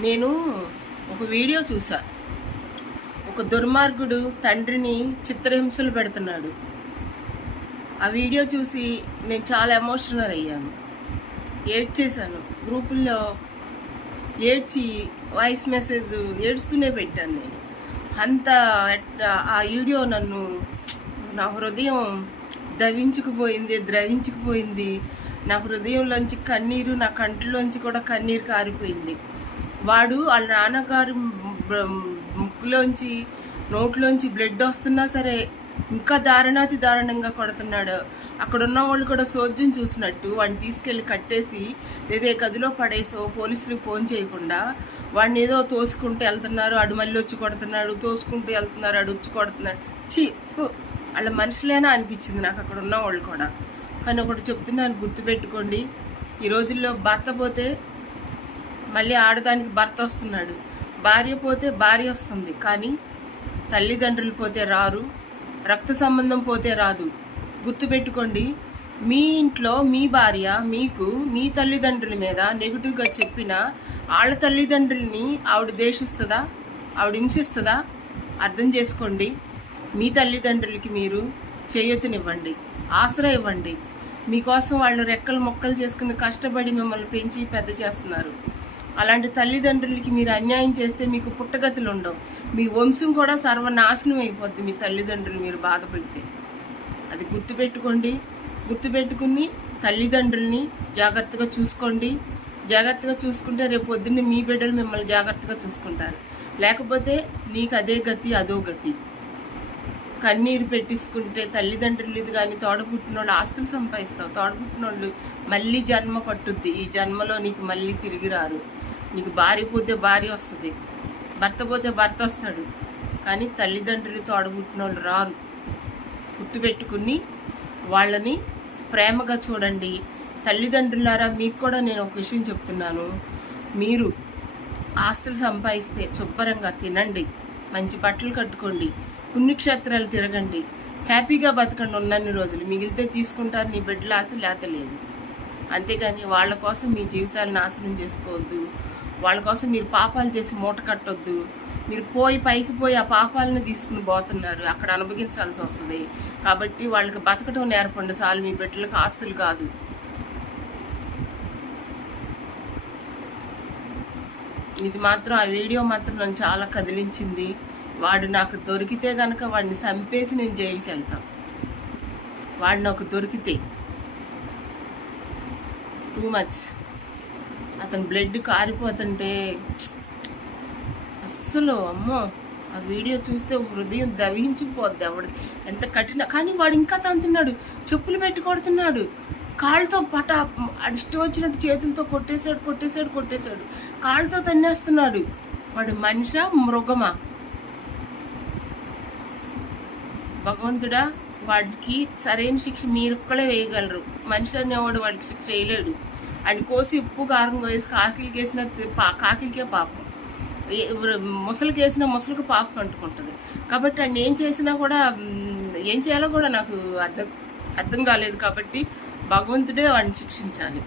నేను ఒక వీడియో చూసా. ఒక దుర్మార్గుడు తండ్రిని చిత్రహింసలు పెడుతున్నాడు. ఆ వీడియో చూసి నేను చాలా ఎమోషనల్ అయ్యాను. ఏడ్చేశాను. గ్రూపుల్లో ఏడ్చి వాయిస్ మెసేజ్ ఏడుస్తూనే పెట్టాను నేను. అంత ఆ వీడియో నన్ను నా హృదయం దవించుకుపోయింది ద్రవించుకుపోయింది. నా హృదయంలోంచి కన్నీరు నా కంటిలోంచి కూడా కన్నీరు కారిపోయింది. వాడు వాళ్ళ నాన్నగారు ముక్కులోంచి నోట్లోంచి బ్లడ్ వస్తున్నా సరే ఇంకా దారుణాతి దారుణంగా కొడుతున్నాడు. అక్కడ ఉన్న వాళ్ళు కూడా సోద్యం చూసినట్టు వాడిని తీసుకెళ్ళి కట్టేసి లేదా గదిలో పడేసో పోలీసులకు ఫోన్ చేయకుండా వాడిని ఏదో తోసుకుంటూ వెళ్తున్నారు అడు మళ్ళీ వచ్చి కొడుతున్నాడు తోసుకుంటూ వెళ్తున్నారు అడు వచ్చి కొడుతున్నాడు. చీ వాళ్ళ మనుషులేనా అనిపించింది నాకు అక్కడ ఉన్న వాళ్ళు కూడా. కానీ ఒకటి చెప్తున్నాను గుర్తుపెట్టుకోండి. ఈ రోజుల్లో భర్త పోతే మళ్ళీ ఆడదానికి భర్త వస్తున్నాడు. భార్య పోతే భార్య వస్తుంది కానీ తల్లిదండ్రులు పోతే రారు రక్త సంబంధం పోతే రాదు. గుర్తుపెట్టుకోండి మీ ఇంట్లో మీ భార్య మీకు మీ తల్లిదండ్రుల మీద నెగిటివ్గా చెప్పిన వాళ్ళ తల్లిదండ్రుల్ని ఆవిడ దేశిస్తుందా ఆవిడ హింసిస్తుందా? అర్థం చేసుకోండి మీ తల్లిదండ్రులకి మీరు చేయూతనివ్వండి ఆసరా ఇవ్వండి. మీకోసం వాళ్ళు రెక్కలు మొక్కలు చేసుకుని కష్టపడి మిమ్మల్ని పెంచి పెద్ద చేస్తున్నారు. అలాంటి తల్లిదండ్రులకి మీరు అన్యాయం చేస్తే మీకు పుట్టగతులు ఉండవు. మీ వంశం కూడా సర్వనాశనం అయిపోద్ది మీ తల్లిదండ్రులు మీరు బాధపడితే. అది గుర్తుపెట్టుకోండి. గుర్తుపెట్టుకుని తల్లిదండ్రుల్ని జాగ్రత్తగా చూసుకోండి. జాగ్రత్తగా చూసుకుంటే రేపు పొద్దున్నే మీ బిడ్డలు మిమ్మల్ని జాగ్రత్తగా చూసుకుంటారు. లేకపోతే నీకు అదే గతి అదో గతి. కన్నీరు పెట్టించుకుంటే తల్లిదండ్రులు ఇది కానీ తోడబుట్టిన వాళ్ళు ఆస్తులు సంపాదిస్తావు. తోడబుట్టిన వాళ్ళు మళ్ళీ జన్మ పట్టుద్ది. ఈ జన్మలో నీకు మళ్ళీ తిరిగి రారు. నీకు భార్య పోతే భార్య వస్తుంది భర్త పోతే భర్త వస్తాడు. కానీ తల్లిదండ్రులతో అడుగుతున్న వాళ్ళు రారు. గుర్తుపెట్టుకుని వాళ్ళని ప్రేమగా చూడండి. తల్లిదండ్రులారా మీకు కూడా నేను ఒక విషయం చెప్తున్నాను. మీరు ఆస్తులు సంపాదిస్తే శుభ్రంగా తినండి మంచి బట్టలు కట్టుకోండి పుణ్యక్షేత్రాలు తిరగండి హ్యాపీగా బతకండి ఉన్నన్ని రోజులు. మిగిలితే తీసుకుంటారు నీ బిడ్డల ఆస్తి లేత లేదు. అంతేగాని వాళ్ళ కోసం మీ జీవితాలు నాశనం చేసుకోవద్దు. వాళ్ళ కోసం మీరు పాపాలు చేసి మూట కట్టొద్దు. మీరు పోయి పైకి పోయి ఆ పాపాలను తీసుకుని పోతున్నారు. అక్కడ అనుభవించాల్సి వస్తుంది. కాబట్టి వాళ్ళకి బతకడం నేర్పండి చాలు మీ బిడ్డలకు ఆస్తులు కాదు. ఇది మాత్రం ఆ వీడియో మాత్రం నన్ను చాలా కదిలించింది. వాడు నాకు దొరికితే గనక వాడిని చంపేసి నేను జైలుకి వెళ్తాను వాడు నాకు దొరికితే. టూ మచ్ అతను బ్లడ్ కారిపోతుంటే అస్సలు అమ్మో ఆ వీడియో చూస్తే హృదయం దవించుకుపోద్ది ఎవడు ఎంత కఠిన కానీ వాడు ఇంకా తంతున్నాడు చెప్పులు పెట్టి కొడుతున్నాడు. కాళ్ళతో పట అడిష్టం ఇష్టం వచ్చినట్టు చేతులతో కొట్టేశాడు కొట్టేశాడు కొట్టేశాడు. కాళ్ళతో తన్నేస్తున్నాడు. వాడు మనిషా మృగమా? భగవంతుడా వాడికి సరైన శిక్ష మీరు ఒక్కడే వేయగలరు. మనిషి అనేవాడు వాడికి శిక్ష చేయలేడు అండ్ కోసి ఉప్పు కారం వేసి కాకిలికి వేసిన పా- పాపం. ముసలికి వేసిన ముసలికి పాపం అంటుకుంటుంది. కాబట్టి అండ్ ఏం చేసినా కూడా ఏం చేయాలో కూడా నాకు అర్థం అర్థం కాలేదు కాబట్టి భగవంతుడే వాడిని శిక్షించాలి.